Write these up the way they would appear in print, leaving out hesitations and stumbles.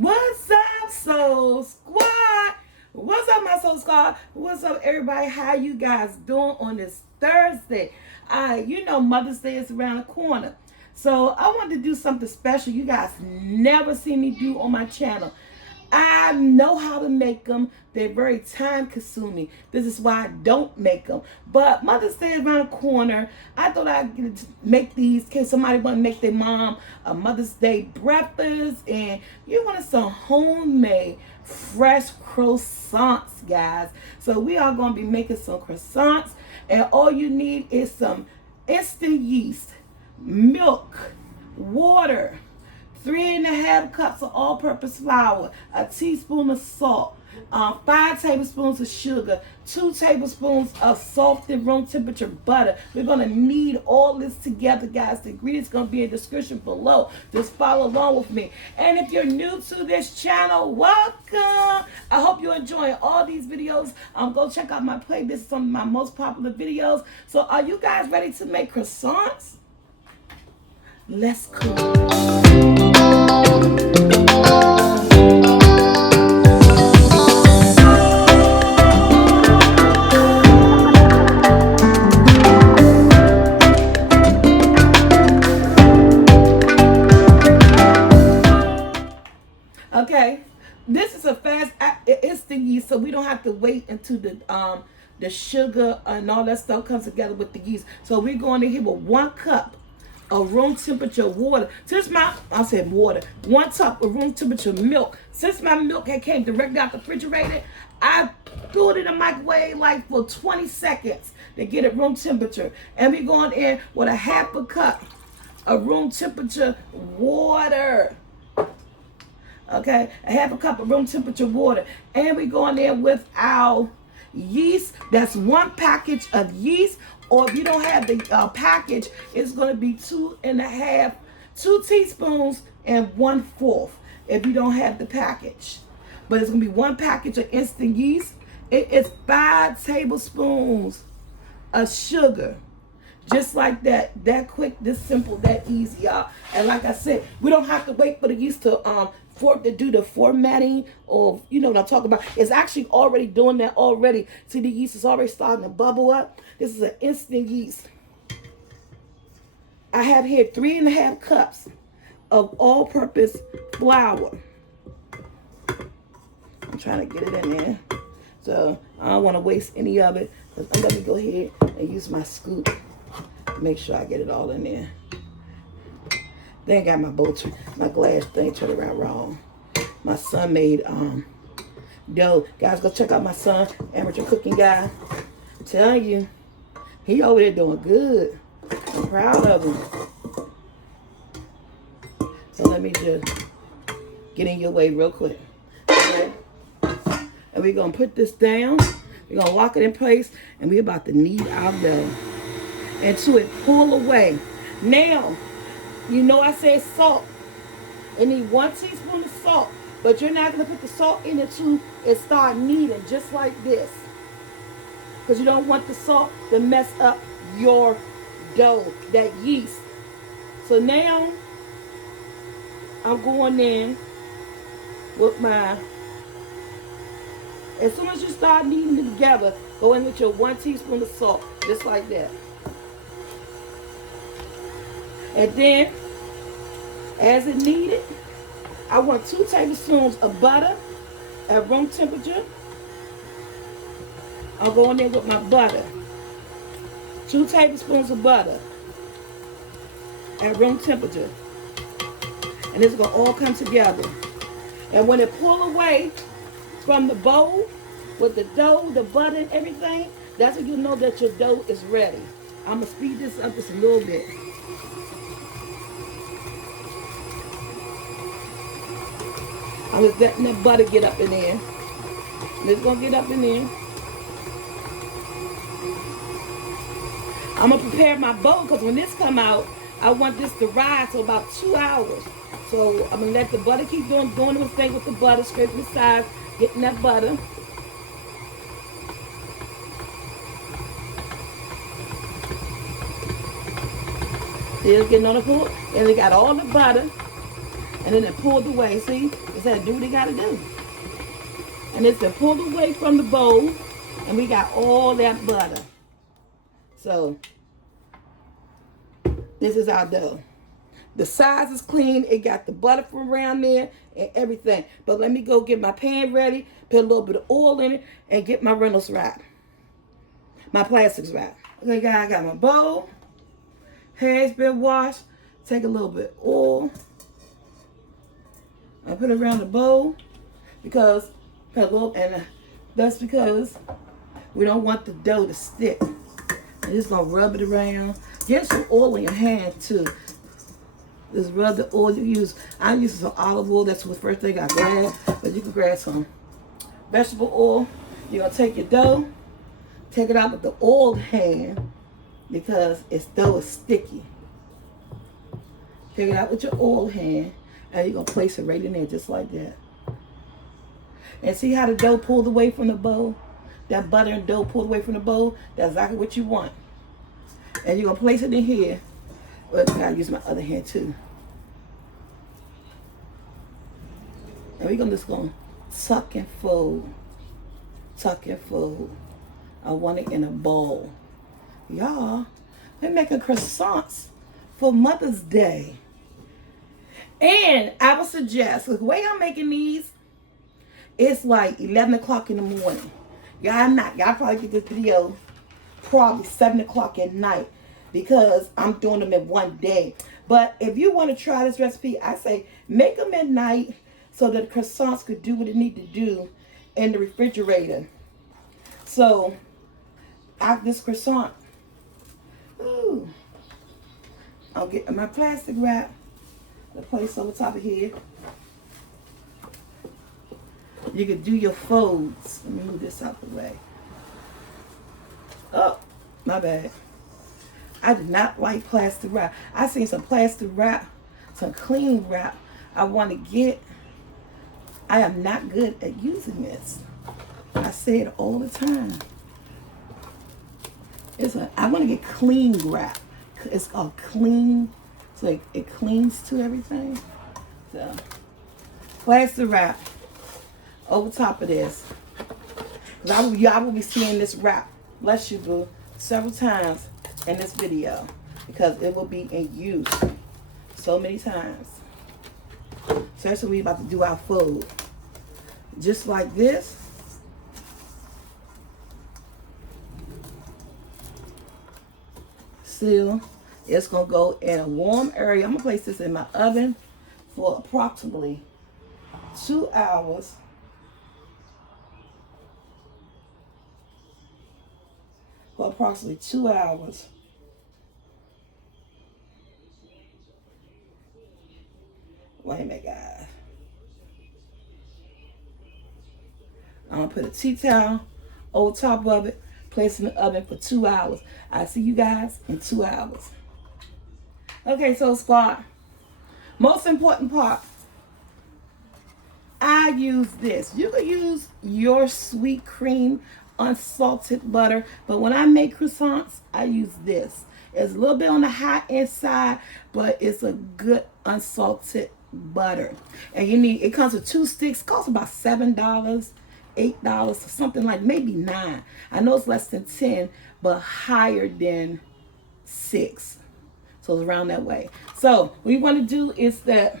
What's up, Soul Squad? What's up, my Soul Squad? What's up, everybody? How you guys doing on this Thursday? You know Mother's Day is around the corner. So I wanted to do something special you guys never seen me do on my channel. I know how to make them. They're very time consuming. This is why I don't make them. But Mother's Day is around the corner. I thought I'd make these in case somebody want to make their mom a Mother's Day breakfast and you wanted some homemade fresh croissants, guys. So we are going to be making some croissants, and all you need is some instant yeast, milk, water, 3.5 cups of all-purpose flour, a teaspoon of salt, 5 tablespoons of sugar, 2 tablespoons of salted room temperature butter. We're going to knead all this together, guys. The ingredients going to be in the description below. Just follow along with me. And if you're new to this channel, welcome. I hope you're enjoying all these videos. Go check out my playlist, some of my most popular videos. So are you guys ready to make croissants? Let's go. Okay, this is a fast instant yeast, so we don't have to wait until the sugar and all that stuff comes together with the yeast. So we're going in here with 1 cup of room temperature water. I said water. 1 cup of room temperature milk. Since my milk had came directly out the refrigerator, I threw it in the microwave like for 20 seconds to get it room temperature. And we're going in with a 1/2 cup of room temperature water. Okay, a 1/2 cup of room temperature water. And we're going there with our yeast. That's 1 package of yeast. Or if you don't have the package, it's going to be 2 teaspoons and 1/4 if you don't have the package. But it's going to be 1 package of instant yeast. It is 5 tablespoons of sugar. Just like that. That quick, this simple, that easy, y'all. And like I said, we don't have to wait for the yeast to do the formatting, or you know what I'm talking about. It's actually already doing that already. See, the yeast is already starting to bubble up. This is an instant yeast. I have here 3.5 cups of all-purpose flour. I'm trying to get it in there, so I don't want to waste any of it. Let me go ahead and use my scoop. Make sure I get it all in there. Then I got my glass thing turned around wrong. My son made dough. Guys, go check out my son, amateur cooking guy. I'm telling you, he over there doing good. I'm proud of him. So let me just get in your way real quick. Okay. And we're gonna put this down. We're gonna lock it in place, and we're about to knead our dough until it pull away. Now, you know I said salt. You need 1 teaspoon of salt, but you're not going to put the salt in it until it start kneading, just like this. Because you don't want the salt to mess up your dough, that yeast. So now, I'm going in with as soon as you start kneading it together, go in with your 1 teaspoon of salt, just like that. And then, as it needed, I want 2 tablespoons of butter at room temperature. I'll go in there with my butter. 2 tablespoons of butter at room temperature. And it's going to all come together. And when it pull away from the bowl with the dough, the butter, and everything, that's when you know that your dough is ready. I'm going to speed this up just a little bit. I'm just letting that butter get up in there. And it's going to get up in there. I'm going to prepare my bowl because when this come out, I want this to rise for about 2 hours. So I'm going to let the butter keep doing its thing with the butter, scraping the sides, getting that butter. Still getting on the hook. And we got all the butter. And then it pulled away. See, it said do what it gotta do. And it's been pulled away from the bowl. And we got all that butter. So, this is our dough. The size is clean. It got the butter from around there and everything. But let me go get my pan ready, put a little bit of oil in it, and get my Reynolds wrap. My plastics wrap. Okay, guys, I got my bowl. Hands been washed. Take a little bit of oil. I put it around the bowl because that's because we don't want the dough to stick. I'm just gonna rub it around. Get some oil in your hand too. Just rub the oil you use. I'm using some olive oil. That's the first thing I grab. But you can grab some vegetable oil. You're gonna take your dough, take it out with the oiled hand because its dough is sticky. Take it out with your oiled hand and you're gonna place it right in there just like that. And see how the dough pulled away from the bowl? That butter and dough pulled away from the bowl? That's exactly what you want. And you're gonna place it in here. But I gotta use my other hand too. And we're gonna just gonna tuck and fold. Tuck and fold. I want it in a bowl. Y'all, they're making croissants for Mother's Day. And I would suggest, the way I'm making these, it's like 11 o'clock in the morning. Y'all probably get this video probably 7 o'clock at night because I'm doing them in one day. But if you want to try this recipe, I say make them at night so that the croissants could do what it need to do in the refrigerator. So, after this croissant, ooh, I'll get my plastic wrap, the place over top of here. You can do your folds. Let me move this out the way. Oh, my bad. I do not like plastic wrap. I seen some plastic wrap, some clean wrap. I want to get. I am not good at using this. I say it all the time. I want to get clean wrap. It's called clean. So it cleans to everything. So plastic wrap over top of this. Y'all will be seeing this wrap, bless you boo, several times in this video because it will be in use so many times. Especially when we about to do our fold. Just like this. Still, it's gonna go in a warm area. I'm gonna place this in my oven for approximately 2 hours. For approximately 2 hours. Wait a minute, guys. I'm gonna put a tea towel over top of it, place it in the oven for 2 hours. I'll see you guys in 2 hours. Okay, so squad. Most important part. I use this. You could use your sweet cream, unsalted butter, but when I make croissants, I use this. It's a little bit on the high inside, but it's a good unsalted butter. And it comes with 2 sticks, costs about $7, $8, or something like maybe $9. I know it's less than 10, but higher than 6. So it's around that way. So what we want to do is that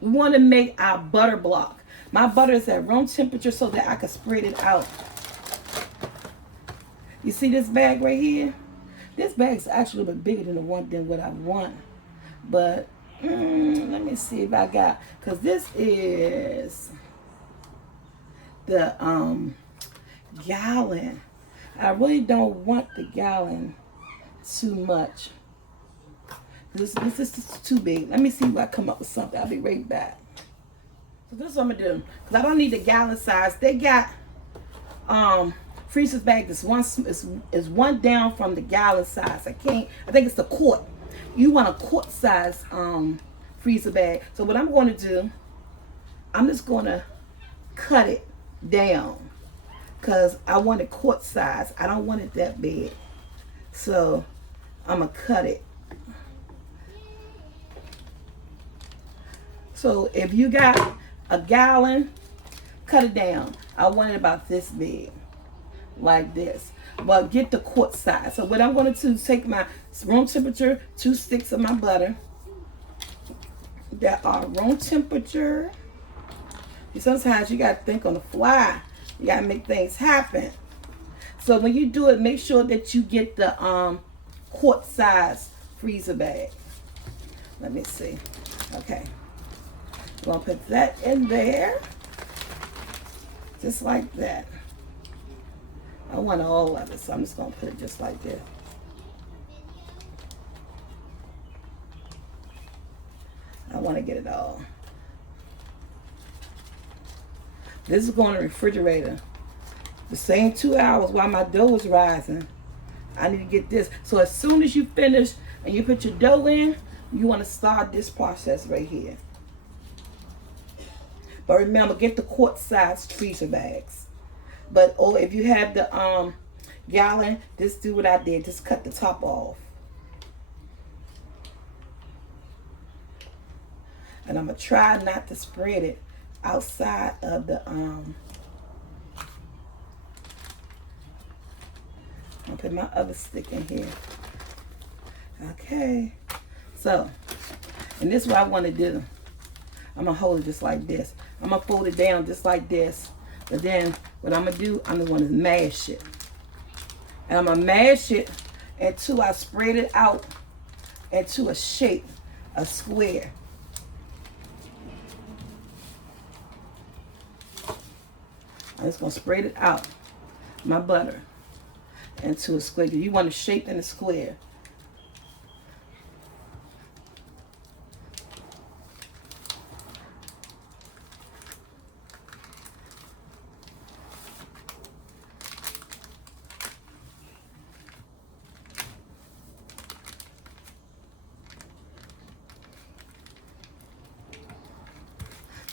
we want to make our butter block. My butter is at room temperature so that I can spread it out. You see this bag right here? This bag is actually a little bit bigger than what I want. But let me see if I got, because this is the gallon. I really don't want the gallon too much. This is too big. Let me see if I come up with something. I'll be right back. So this is what I'm gonna do, because I don't need the gallon size. They got freezer's bag that's one down from the gallon size. I think it's the quart. You want a quart size freezer bag. So what I'm going to do, I'm just going to cut it down because I want it quart size. I don't want it that big. So I'm going to cut it. So if you got a gallon, cut it down. I want it about this big, like this. But get the quart size. So what I'm going to do is take my room temperature 2 sticks of my butter that are room temperature. Sometimes you got to think on the fly. You got to make things happen. So when you do it, make sure that you get the quart size freezer bag. Let me see. Okay. I'm going to put that in there. Just like that. I want all of it, so I'm just going to put it just like this. I want to get it all. This is going to the refrigerator. The same 2 hours while my dough is rising. I need to get this. So as soon as you finish and you put your dough in, you want to start this process right here. But remember, get the quart size freezer bags. But or if you have the gallon, just do what I did. Just cut the top off. And I'm going to try not to spread it outside of the I'll put my other stick in here. Okay. So, and this is what I want to do. I'm going to hold it just like this. I'm going to fold it down just like this. But then what I'm going to do, I'm just going to mash it. And I'm going to mash it until I spread it out into a shape, a square. I'm just going to spread it out, my butter, into a square. You want to shape in a square.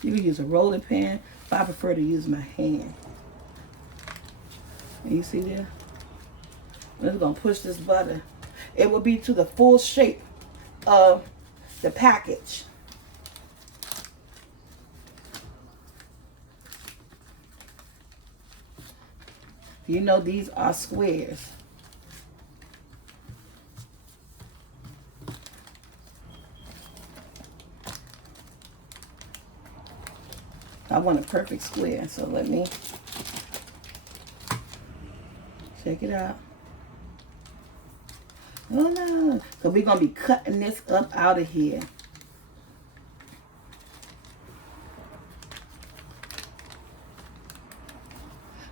You can use a rolling pin, but I prefer to use my hand. And you see there? I'm just going to push this butter. It will be to the full shape of the package. You know these are squares. I want a perfect square, so let me check it out. Oh no, so we're gonna be cutting this up out of here.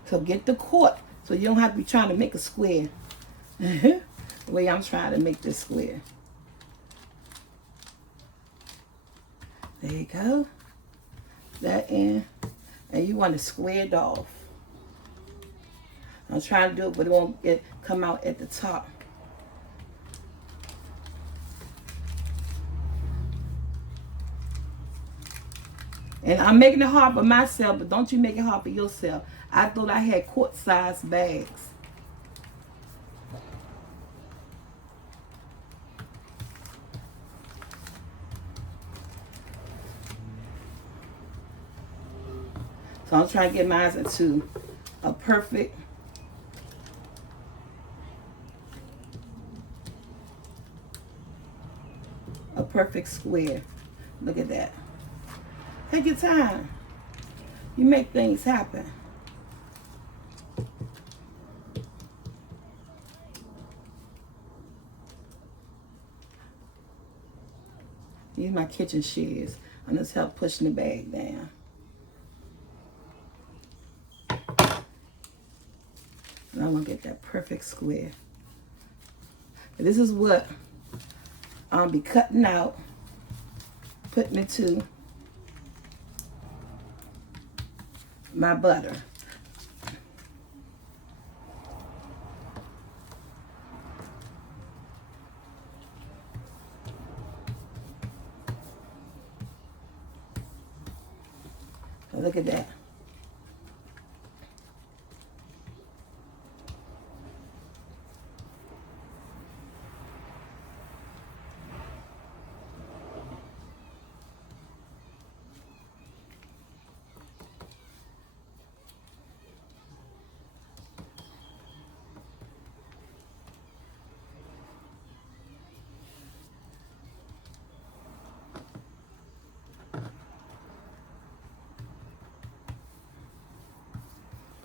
So get the quart, so you don't have to be trying to make a square. The way I'm trying to make this square. There you go. That in, and you want to square it off. I'm trying to do it, but it won't come out at the top. And I'm making it hard for myself, but don't you make it hard for yourself. I thought I had quart-sized bags. So I'm trying to get mine into a perfect square. Look at that. Take your time. You make things happen. Use my kitchen shears. I'm just help pushing the bag down. And I'm gonna get that perfect square. And this is what I'll be cutting out, putting into my butter. So look at that.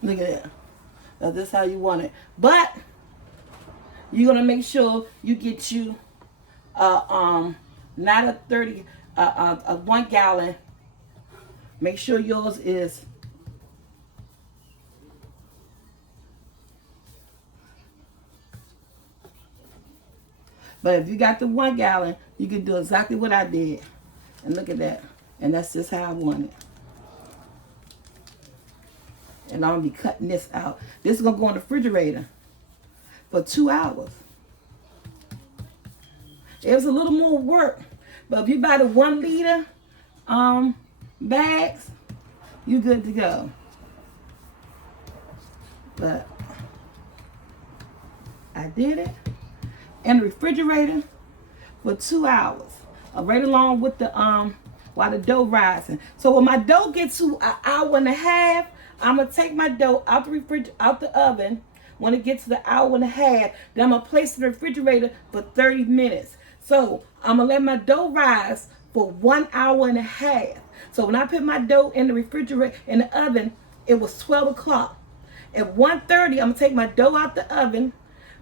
Look at that. This is how you want it. But you're gonna make sure you get you not a 30 a 1 gallon. Make sure yours is but if you got the 1 gallon, you can do exactly what I did. And look at that. And that's just how I want it. And I'm gonna be cutting this out. This is gonna go in the refrigerator for 2 hours. It was a little more work, but if you buy the 1 liter bags, you good to go. But I did it in the refrigerator for 2 hours, right along with the while the dough rising. So when my dough gets to an hour and a half, I'm gonna take my dough out the oven. When it gets to the hour and a half, then I'm gonna place it in the refrigerator for 30 minutes. So I'm gonna let my dough rise for 1 hour and a half. So when I put my dough in the refrigerator, in the oven, it was 12 o'clock. At 1:30, I'm gonna take my dough out the oven,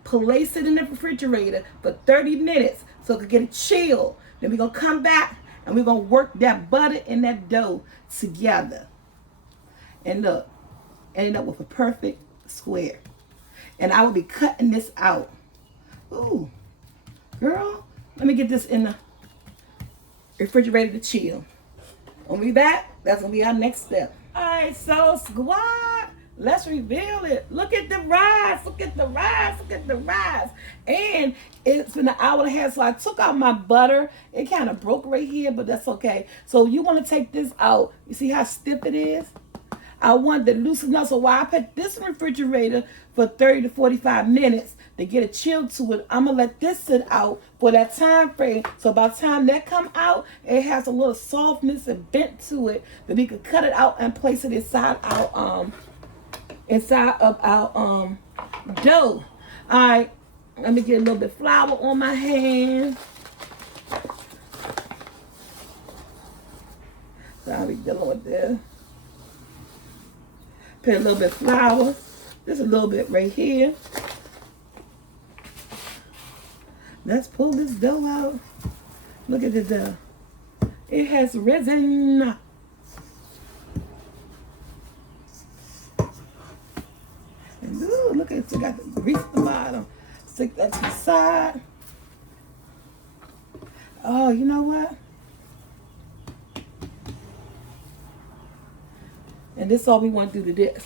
place it in the refrigerator for 30 minutes so it can get it chilled. Then we're gonna come back and we're gonna work that butter and that dough together. And look, ended up with a perfect square. And I will be cutting this out. Ooh, girl, let me get this in the refrigerator to chill. When we back, that's gonna be our next step. All right, so squad, let's reveal it. Look at the rise, look at the rise, look at the rise. And it's been an hour and a half, so I took out my butter. It kind of broke right here, but that's okay. So you want to take this out. You see how stiff it is? I wanted to loosen up, so while I put this in the refrigerator for 30 to 45 minutes to get a chill to it, I'm going to let this sit out for that time frame. So by the time that come out, it has a little softness and bent to it that we can cut it out and place it inside of our dough. All right, let me get a little bit of flour on my hand. So I'll be dealing with this. Put a little bit of flour, just a little bit right here. Let's pull this dough out. Look at the dough. It has risen. And ooh, look at it, still got the grease at the bottom. Stick that to the side. Oh, you know what? And this is all we want to do to this.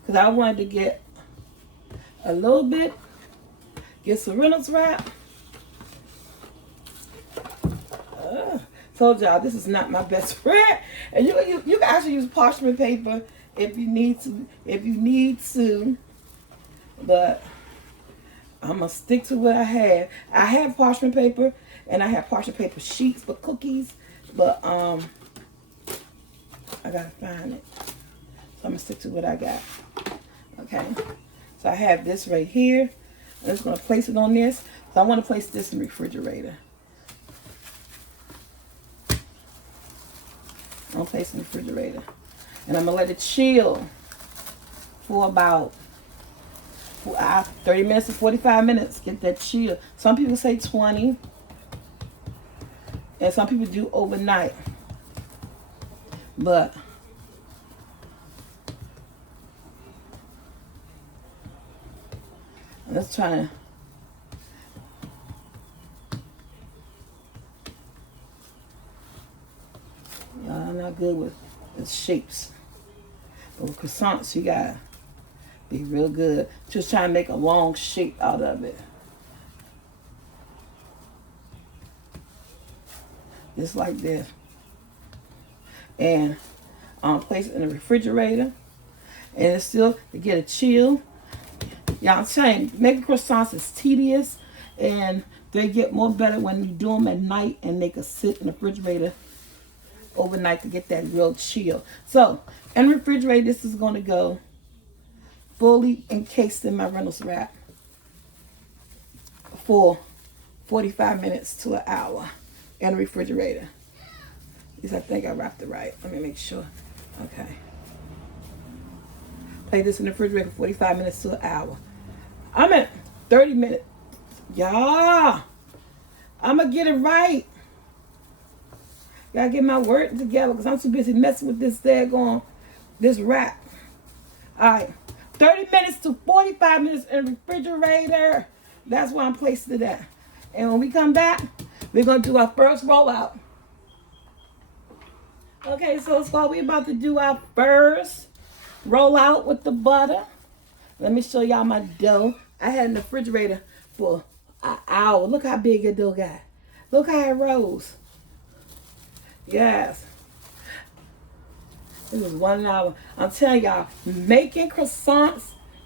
Because I wanted to get a little bit, get some Reynolds wrap. Told y'all this is not my best friend. And you can actually use parchment paper if you need to. But I'm going to stick to what I have. I have parchment paper, and I have parchment paper sheets for cookies, but I got to find it. So I'm going to stick to what I got. Okay. So I have this right here. I'm just going to place it on this. So I want to place this in the refrigerator. I'm going to place it in the refrigerator. And I'm going to let it chill for about 30 minutes to 45 minutes. Get that chill. Some people say 20. And some people do overnight. But let's try to I'm not good with shapes. But with croissants, you gotta be real good. Just try to make a long shape out of it. Just like this. And place it in the refrigerator. And it's still to get a chill. Y'all, I'm telling you, making croissants is tedious. And they get more better when you do them at night and they can sit in the refrigerator overnight to get that real chill. So, in the refrigerator, this is going to go fully encased in my Reynolds wrap for 45 minutes to an hour. in the refrigerator. At least I think I wrapped it right. Let me make sure. Okay. Play this in the refrigerator 45 minutes to an hour. I'm at 30 minutes. Yeah. I'm going to get it right. Gotta get my work together because I'm too busy messing with this daggone, this wrap. Alright. 30 minutes to 45 minutes in the refrigerator. That's where I'm placing it at. And when we come back, we're going to do our first rollout. Okay, so we're about to do our first rollout with the butter. Let me show y'all my dough. I had it in the refrigerator for an hour. Look how big your dough got. Look how it rose. Yes. It was 1 hour. I'm telling y'all, making croissants,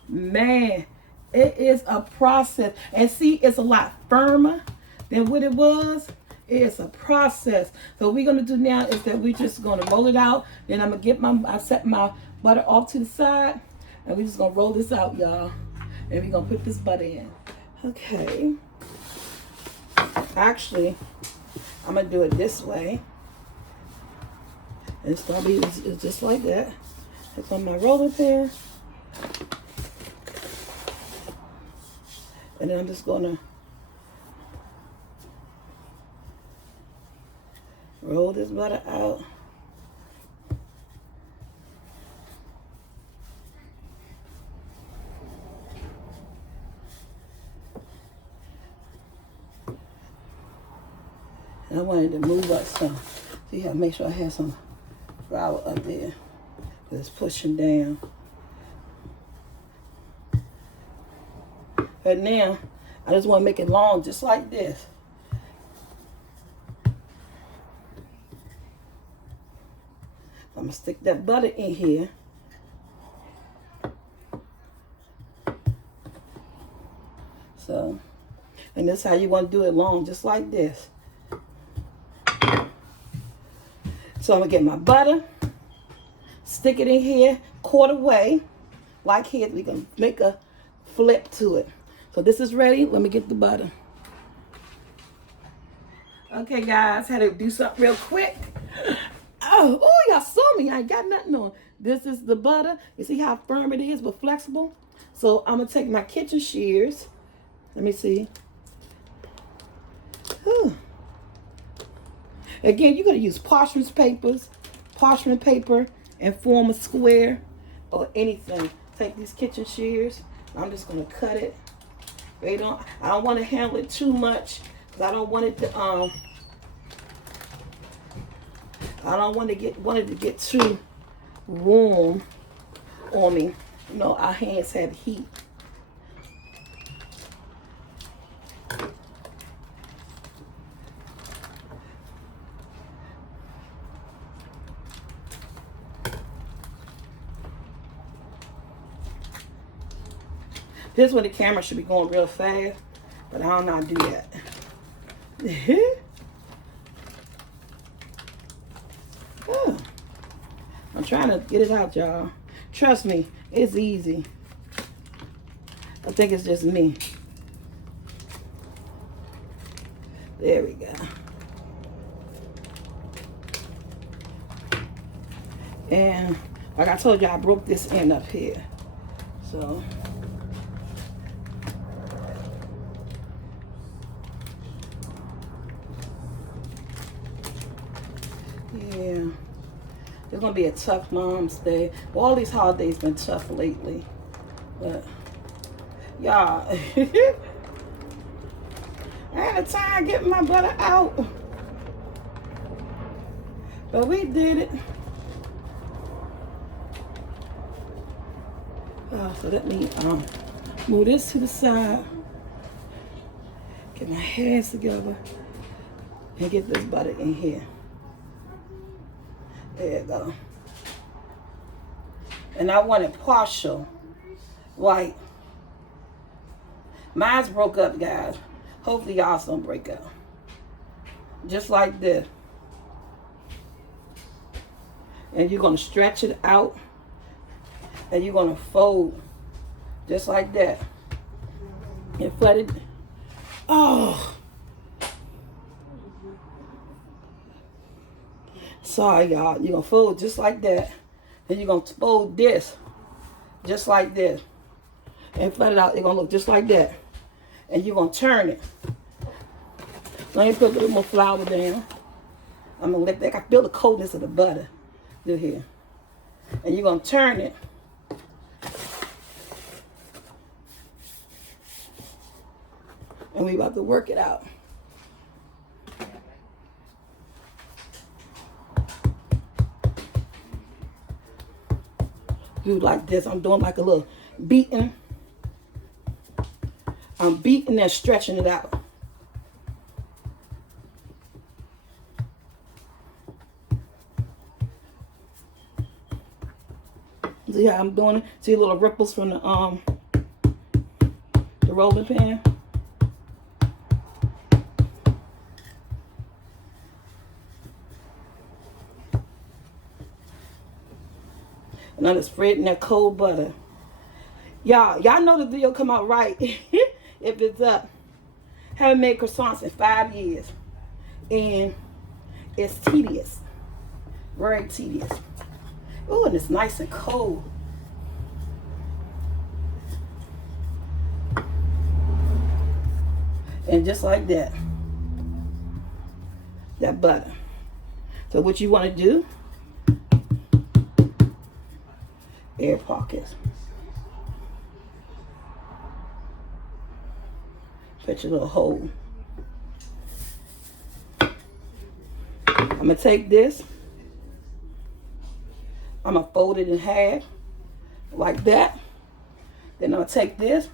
man, it is a process. And see, it's a lot firmer than what it was. It's a process. So what we're going to do now is that we're just going to roll it out. Then I'm going to get I set my butter off to the side. And we're just going to roll this out, y'all. And we're going to put this butter in. Okay. Actually, I'm going to do it this way. And it's going to be just like that. It's on my rolling pin. And then I'm just going to roll this butter out. And I wanted to move up some. So you have to make sure I have some flour up there. Because it's pushing down. But now, I just want to make it long just like this. I'm going to stick that butter in here. So, and this is how you want to do it long, just like this. So I'm going to get my butter, stick it in here, quarter way, like here. We're going to make a flip to it. So this is ready. Let me get the butter. Okay, guys, had to do something real quick. Oh, y'all saw me. I ain't got nothing on. This is the butter. You see how firm it is, but flexible? So I'm going to take my kitchen shears. Let me see. Whew. Again, you're going to use parchment paper, and form a square or anything. Take these kitchen shears. I'm just going to cut it. I don't want to handle it too much because I don't want it to get too warm on me. You know, our hands have heat. This is when the camera should be going real fast, but I don't know how to do that. Oh, I'm trying to get it out, y'all. Trust me, it's easy. I think it's just me. There we go. And like I told you, I broke this end up here. So yeah, it's gonna be a tough Mom's Day. Well, all these holidays been tough lately, but y'all, I had a time getting my butter out, but we did it. So let me move this to the side, get my hands together, and get this butter in here. There you go. And I want it partial, like mine's broke up, guys. Hopefully y'all's don't break up. Just like this. And you're gonna stretch it out, and you're gonna fold just like that. And flood it. Oh, Sorry, y'all. You're going to fold just like that. Then you're going to fold this just like this. And flat it out. It's going to look just like that. And you're going to turn it. Let me put a little more flour down. I'm going to let that, I feel the coldness of the butter. Do here. And you're going to turn it. And we're about to work it out. Do like this. I'm doing like a little beating. I'm beating and stretching it out. See how I'm doing it? See little ripples from the rolling pin? And I'm just spreading that cold butter. Y'all know the video come out right if it's up. Haven't made croissants in 5 years. And it's tedious. Very tedious. Ooh, and it's nice and cold. And just like that. That butter. So what you want to do, air pockets. Put your little hole. I'm going to take this. I'm going to fold it in half like that. Then I'm going to take this,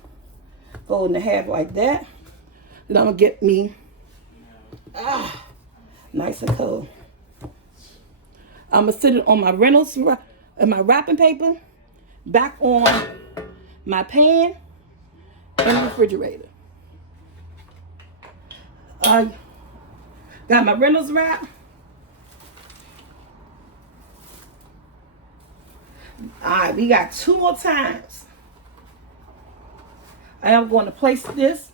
fold it in half like that. Then I'm going to get me nice and cold. I'm going to sit it on my Reynolds and my wrapping paper, back on my pan in the refrigerator. Got my Reynolds wrap. Alright, we got 2 more times. I am going to place this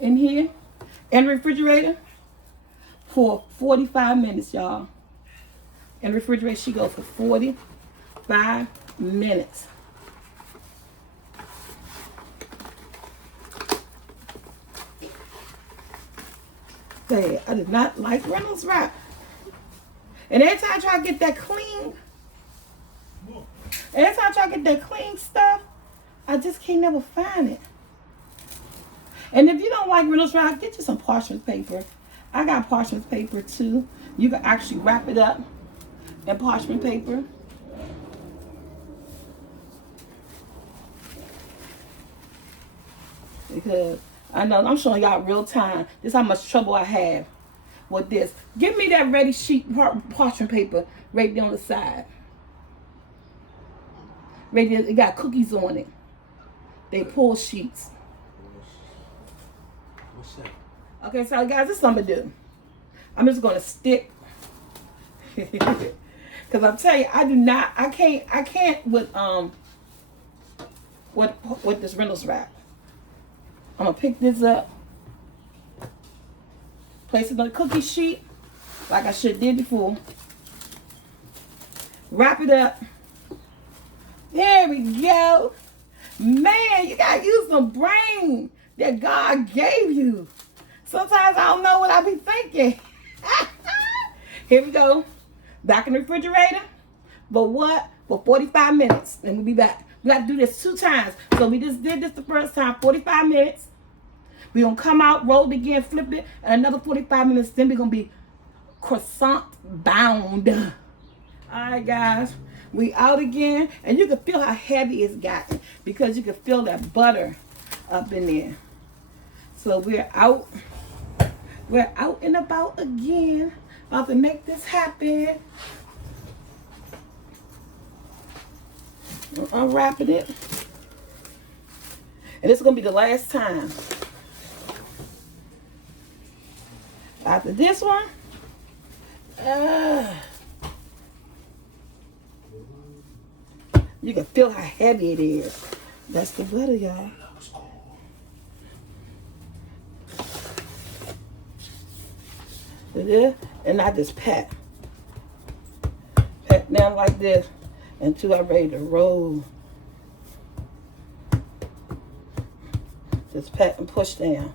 in here in the refrigerator for 45 minutes, y'all. In the refrigerator, she goes for 45 minutes. Okay, I did not like Reynolds wrap. And every time I try to get that clean, stuff, I just can't never find it. And if you don't like Reynolds wrap, get you some parchment paper. I got parchment paper too. You can actually wrap it up in parchment paper. Because I know I'm showing y'all real time. This is how much trouble I have with this. Give me that ready sheet parchment paper right there on the side. Right there, it got cookies on it. They pull sheets. What's that? Okay, so guys, this is what I'm gonna do. I'm just gonna stick. Cause I'm telling you, I can't with this Reynolds wrap. I'm gonna pick this up, place it on the cookie sheet, like I should did before. Wrap it up. There we go. Man, you gotta use some brain that God gave you. Sometimes I don't know what I be thinking. Here we go. Back in the refrigerator. But what? For 45 minutes. Then we'll be back. We got to do this 2 times. So we just did this the first time, 45 minutes. We're going to come out, roll it again, flip it, and another 45 minutes. Then we're going to be croissant bound. All right, guys. We out again. And you can feel how heavy it's gotten because you can feel that butter up in there. So we're out. We're out and about again. About to make this happen. Unwrapping it. And this is going to be the last time. After this one, you can feel how heavy it is. That's the butter, y'all. this, and I just pat down like this until I'm ready to roll. Just pat and push down.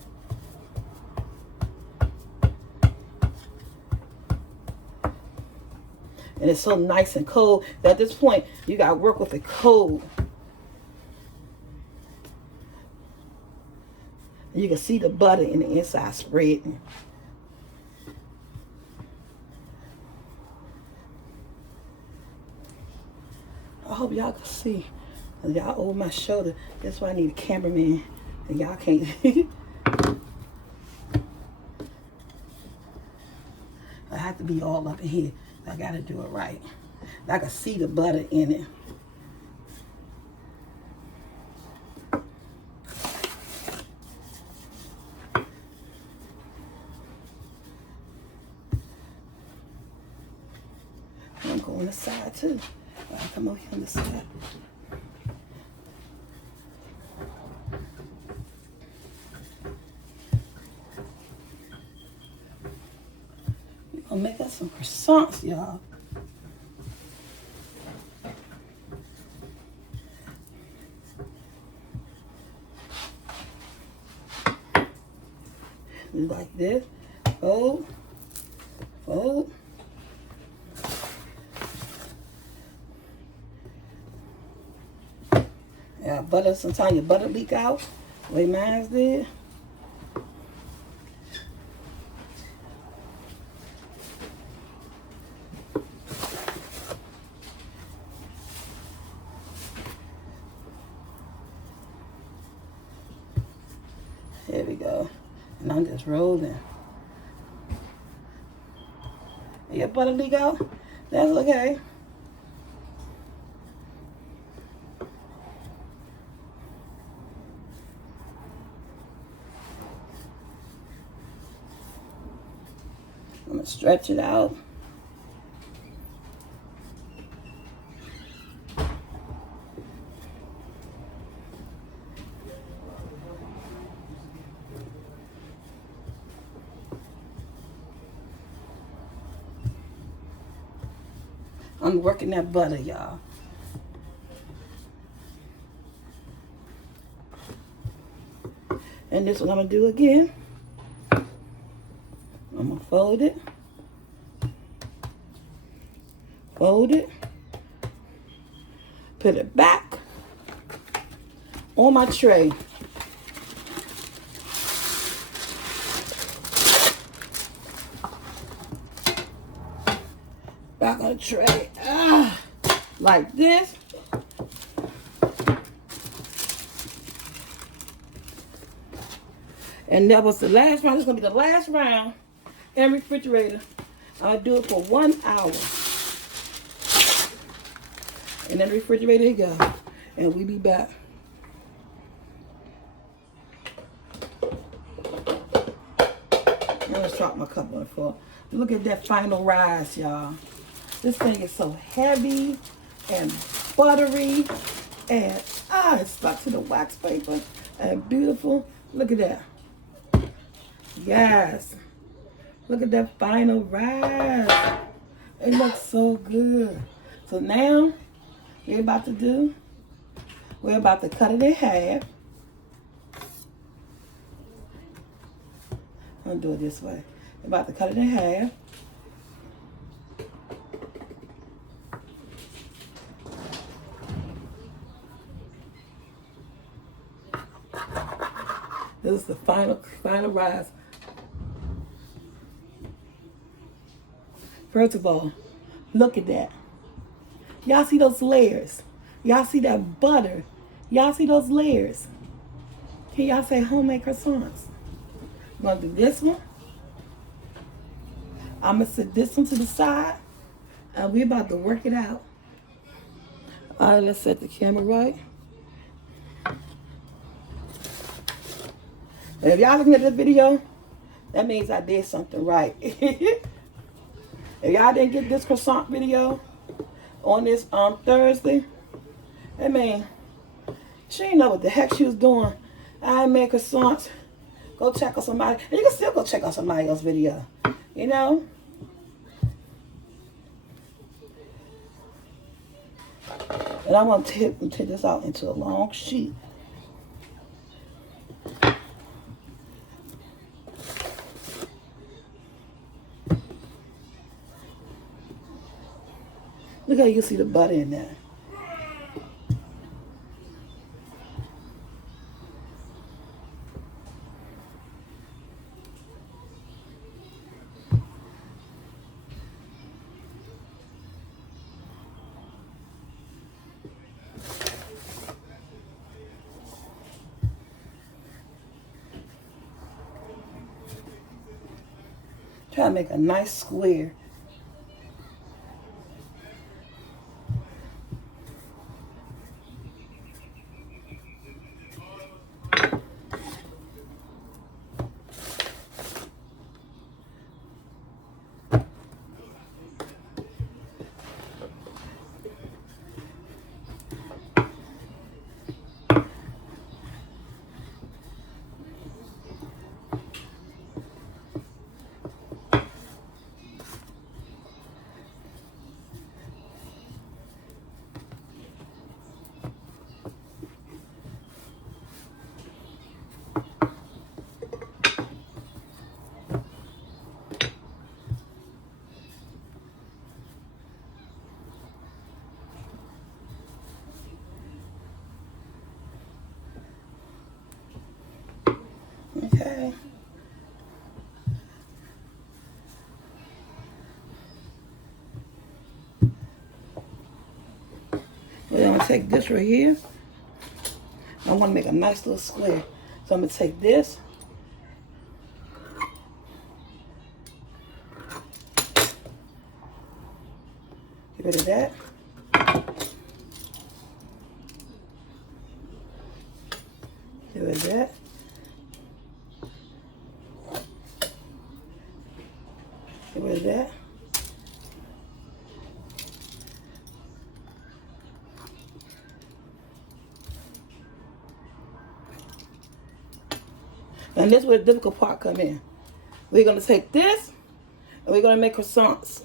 And it's so nice and cold. At this point, you got to work with it cold. And you can see the butter in the inside spreading. I hope y'all can see. Y'all over my shoulder. That's why I need a cameraman. And y'all can't. I have to be all up in here. I gotta do it right. I can see the butter in it. I'm going on the side too. I'll come over here on the side. We're gonna make us some croissants, y'all. Like this. Fold. Fold. Yeah, butter, sometimes your butter leak out, the way mine's did. There we go. And I'm just rolling. Your butter leak out? That's okay. I'm gonna stretch it out. I'm working that butter, y'all. And this is what I'm gonna do again. I'm gonna fold it. Fold it. Put it back on my tray. Back on the tray. Like this. And that was the last round. This is going to be the last round in the refrigerator. I'll do it for 1 hour. And then the refrigerator you go. And we'll be back. Let's drop my cup on the floor. Look at that final rise, y'all. This thing is so heavy and buttery. And it's stuck to the wax paper. And beautiful. Look at that. Yes. Look at that final rise. It looks so good. So now, we're about to cut it in half. I'm gonna do it this way. We're about to cut it in half. This is the final rise. First of all, look at that. Y'all see those layers? Y'all see that butter? Y'all see those layers? Can y'all say homemade croissants? I'm gonna do this one. I'm gonna set this one to the side, and we're about to work it out. All right, let's set the camera right. And if y'all looking at this video, that means I did something right. If y'all didn't get this croissant video on this Thursday, I mean, she didn't know what the heck she was doing. I made croissants. Go check out somebody. And you can still go check out somebody else's video. You you know. And I want to take this out into a long sheet. Look how you can see the butter in there. Try to make a nice square. Okay. We're going to take this right here. I want to make a nice little square. So I'm going to take this. Get rid of that. Get rid of that. Get rid of that. And this is where the difficult part come in. We're going to take this and we're going to make croissants.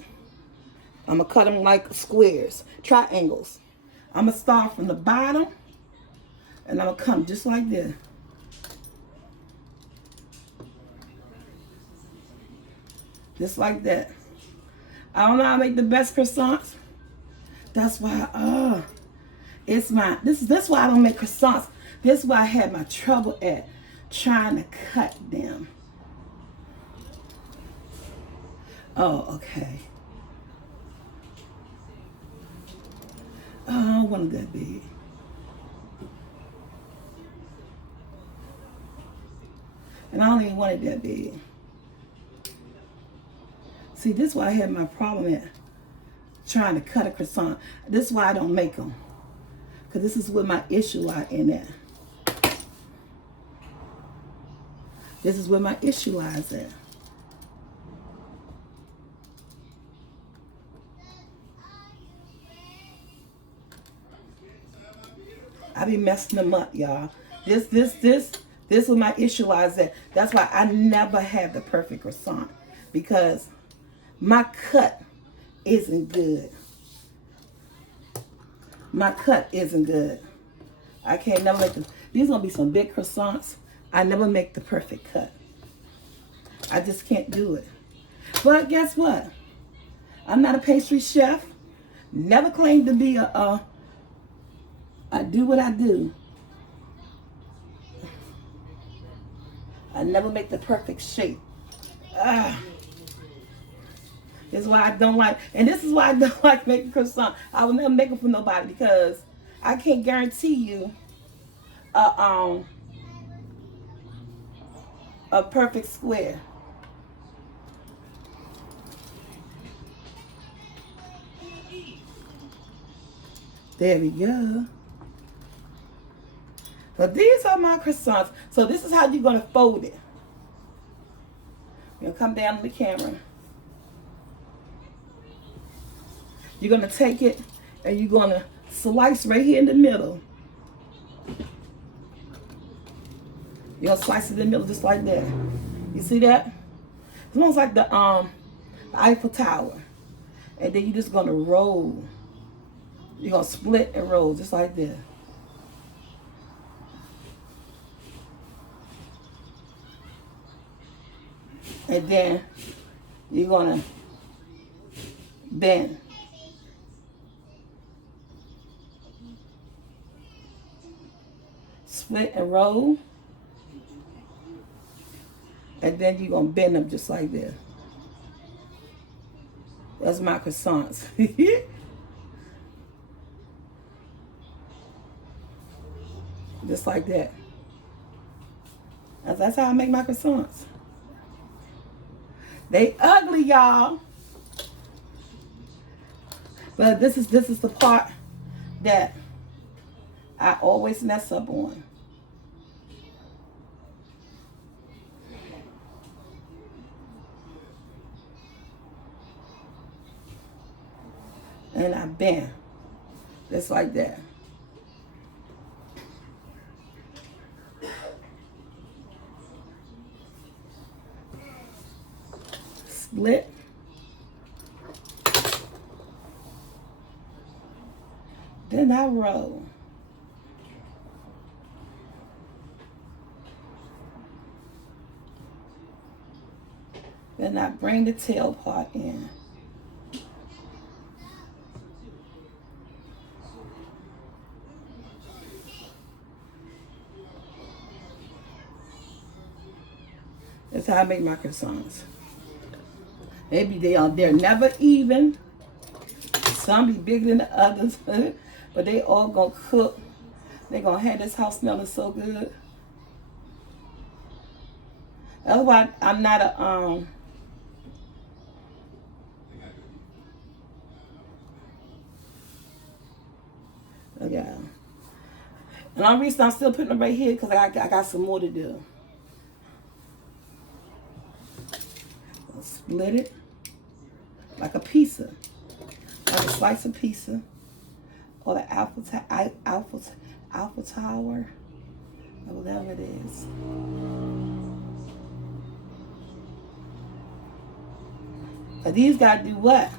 I'm going to cut them like squares, triangles. I'm going to start from the bottom and I'm going to come just like this. Just like that. I don't know how to make the best croissants. That's why, it's my, this is why I don't make croissants. This is why I had my trouble at trying to cut them. Oh, okay. Oh, I don't want it that big. And I don't even want it that big. See, this is why I had my problem at trying to cut a croissant. This is why I don't make them. Because this is where my issue lies in at. This is where my issue lies at. I be messing them up, y'all. This is where my issue lies at. That's why I never have the perfect croissant. Because my cut isn't good. My cut isn't good. I can't never make them. These gonna be some big croissants. I never make the perfect cut. I just can't do it. But guess what? I'm not a pastry chef. Never claimed to be I do what I do. I never make the perfect shape. This is why I don't like, and this is why I don't like making croissant. I will never make them for nobody because I can't guarantee you a perfect square. There we go. So these are my croissants. So this is how you're going to fold it. You're going to come down to the camera. You're going to take it and you're going to slice right here in the middle. You're going to slice it in the middle just like that. You see that? It's almost like the Eiffel Tower. And then you're just gonna roll. You're gonna split and roll just like this. And then you're gonna bend. Split and roll. And then you're gonna bend them just like this. That's my croissants. Just like that. That's how I make my croissants. They ugly, y'all. But this is the part that I always mess up on. And I bend. Just like that. Split. Then I roll. Then I bring the tail part in. That's how I make my croissants. Maybe they're never even. Some be bigger than the others, but they all gonna cook. They gonna have this house smelling so good. Otherwise, I'm not a okay. And the only reason I'm still putting them right here because I got some more to do. Split it like a pizza, like a slice of pizza, or the Eiffel Tower, or whatever it is. But these gotta do what?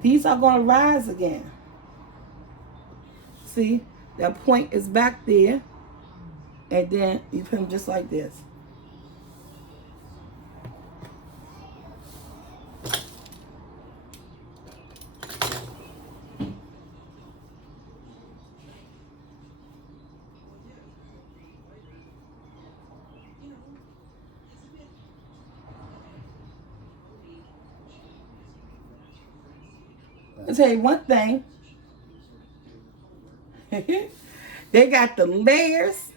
These are gonna rise again. See, that point is back there, and then you put them just like this. I'll tell you one thing. They got the layers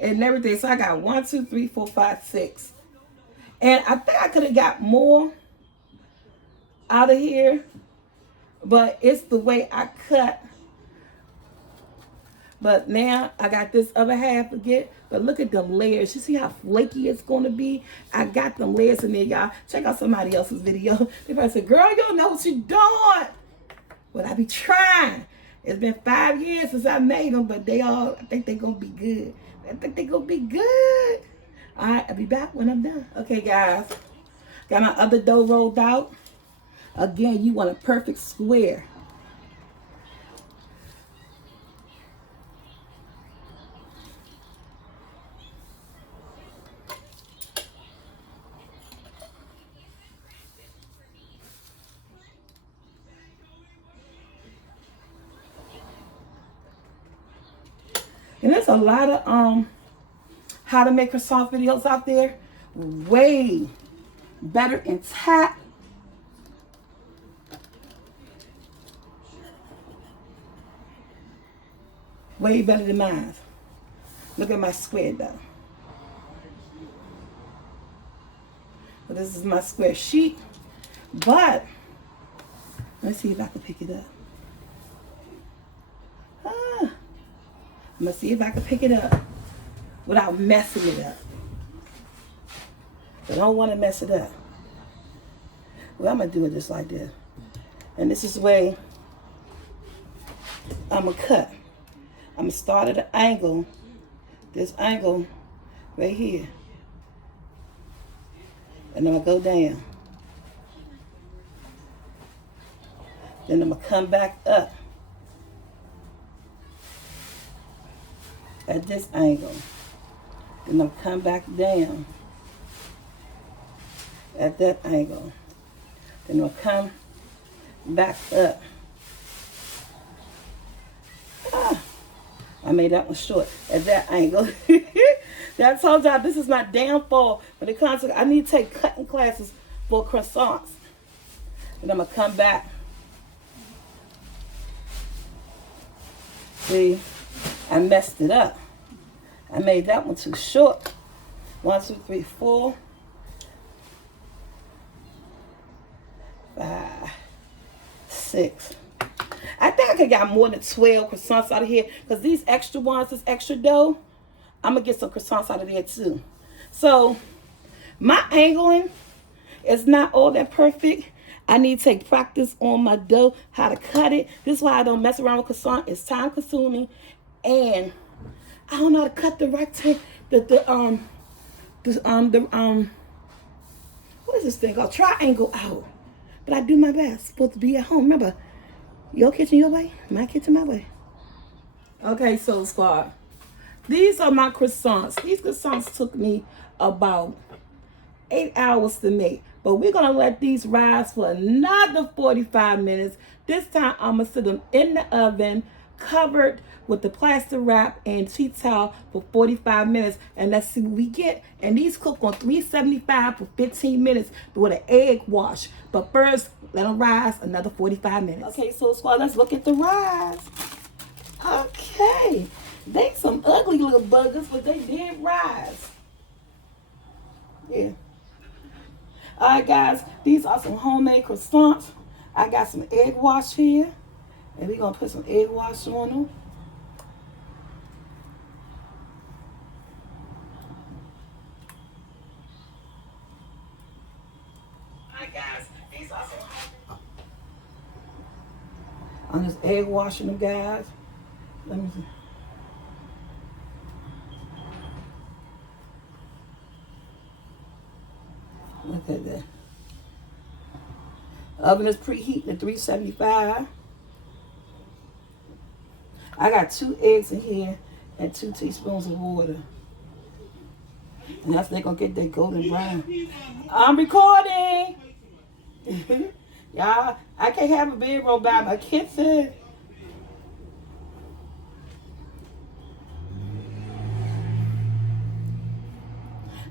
and everything. So I got 1, 2, 3, 4, 5, 6. And I think I could have got more out of here. But it's the way I cut. But now I got this other half again. But look at them layers. You see how flaky it's going to be? I got them layers in there, y'all. Check out somebody else's video. They probably said, girl, you don't know what you're doing. But I be trying. It's been 5 years since I made them, but I think they're going to be good. I think they're going to be good. All right, I'll be back when I'm done. Okay, guys. Got my other dough rolled out. Again, you want a perfect square. And there's a lot of how to make croissant videos out there. Way better intact. Way better than mine. Look at my square though. Well, this is my square sheet. But let's see if I can pick it up. I'm going to see if I can pick it up without messing it up. I don't want to mess it up. Well, I'm going to do it just like this. And this is the way I'm going to cut. I'm going to start at an angle. This angle right here. And I'm going to go down. Then I'm going to come back up at this angle. Then I'm going to come back down at that angle. Then I'm going to come back up. I made that one short at that angle. That's all y'all. This is my downfall when it comes to, I need to take cutting classes for croissants. And I'm going to come back. See, I messed it up. I made that one too short. 1, 2, 3, 4, 5, 6. I think I could get more than 12 croissants out of here because these extra ones, this extra dough, I'm going to get some croissants out of there too. So my angling is not all that perfect. I need to take practice on my dough, how to cut it. This is why I don't mess around with croissant. It's time consuming and I don't know how to cut the rectangle, what is this thing called? Triangle out. But I do my best. Supposed to be at home. Remember, your kitchen your way, my kitchen my way. Okay, Soul Squad. These are my croissants. These croissants took me about 8 hours to make. But we're going to let these rise for another 45 minutes. This time, I'm going to sit them in the oven, covered with the plastic wrap and tea towel for 45 minutes. And let's see what we get. And these cook on 375 for 15 minutes with an egg wash. But first, let them rise another 45 minutes. Okay, Soul Squad, let's look at the rise. Okay. They some ugly little buggers, but they did rise. Yeah. All right, guys. These are some homemade croissants. I got some egg wash here. And we're going to put some egg wash on them. All right, guys. These are some... I'm just egg washing them, guys. Let me see. Look at that. Oven is preheating at 375. I got 2 eggs in here and 2 teaspoons of water. And that's they're gonna get that golden brown. I'm recording. Y'all, I can't have a big roll by my kitchen.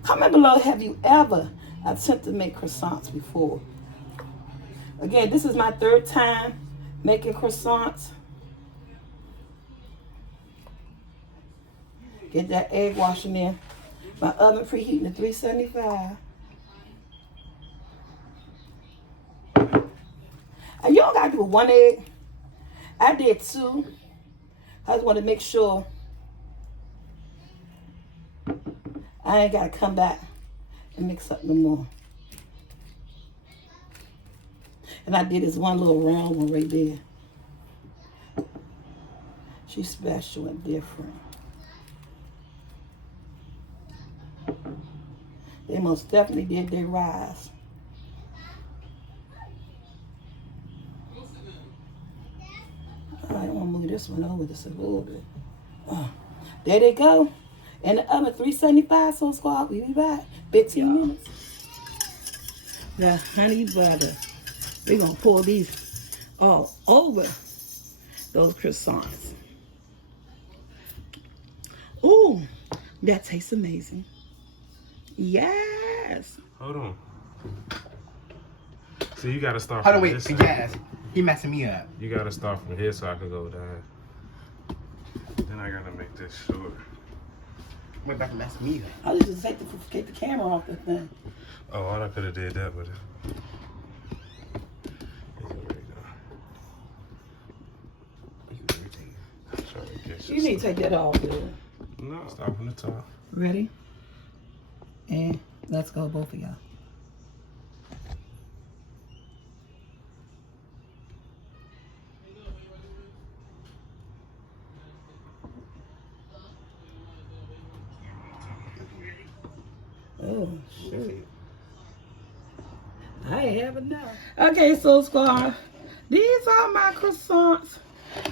Comment below, have you ever attempted to make croissants before? Again, this is my 3rd time making croissants. Get that egg washing in. My oven preheating at 375. And you don't gotta do 1 egg. I did 2. I just want to make sure I ain't gotta come back and mix up no more. And I did this one little round one right there. She's special and different. They most definitely did their rise. All right, I'm gonna move this one over just a little bit. There they go. In the oven, 375, Soul Squad. We'll be back. 15 minutes. The honey butter. We're gonna pour these all over those croissants. Ooh, that tastes amazing. Yes. Hold on. So you gotta start Hold on, from wait. this side. Yes. He messing me up. You gotta start from here so I can go down. Then I gotta make this short. Went back and messed me up. I just take the camera off the thing. Oh, I could have did that with it. You need to take that off, dude. No, start from the top. Ready? And let's go, both of y'all. Oh, shoot. I ain't have enough. Okay, Soul Squad. These are my croissants.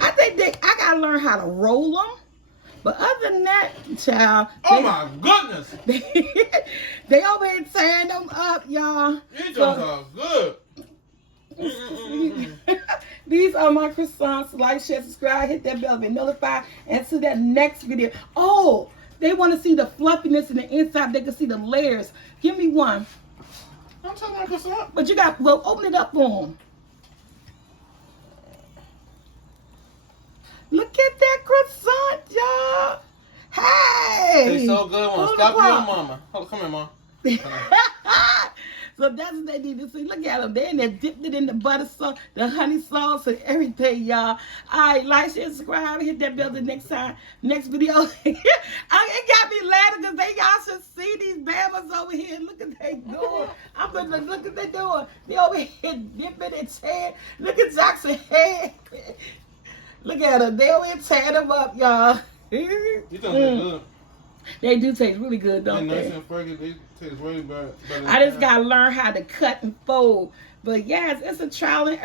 I think I gotta learn how to roll them. But other than that, child. Oh my goodness! They over here tearing them up, y'all. These are good. These are my croissants. Like, share, subscribe, hit that bell, be notified, and see that next video. Oh, they want to see the fluffiness in the inside. They can see the layers. Give me one. I'm talking about croissant. But you got, well, open it up for them. Look at that croissant, y'all. Hey. They so good. Want to stop your mama? Hold on, come here, mom. So that's what they need to see. Look at them. They in there dipped it in the butter sauce, the honey sauce, and everything, y'all. All right, like, share, subscribe, hit that bell the next video. It got me laughing because y'all should see these bammers over here. Look at they doing. I'm gonna look at they doing. They over here dipping its head. Look at Jackson's head. Look at them. They over here tearing them up, y'all. You think they're good? They do taste really good, don't Nice they? and fragrant. They taste way better. I just gotta learn how to cut and fold. But yes, it's a trial and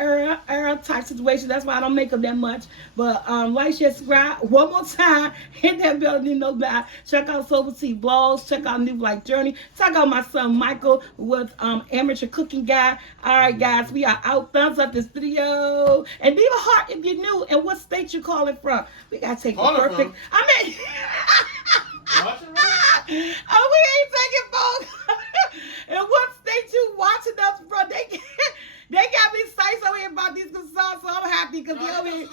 error type situation. That's why I don't make them that much. But like, share, subscribe. One more time, hit that bell, no doubt. Check out SoulfulT vlogs. Check out New Life Journey. Check out my son Michael with Amateur Cooking Guy. All right, guys, we are out. Thumbs up this video and leave a heart if you're new and what state you're calling from. We gotta take the perfect. I mean. Oh, we ain't taking photos. And what state you watching us from? They got me excited over here about these croissants, so I'm happy because they over here.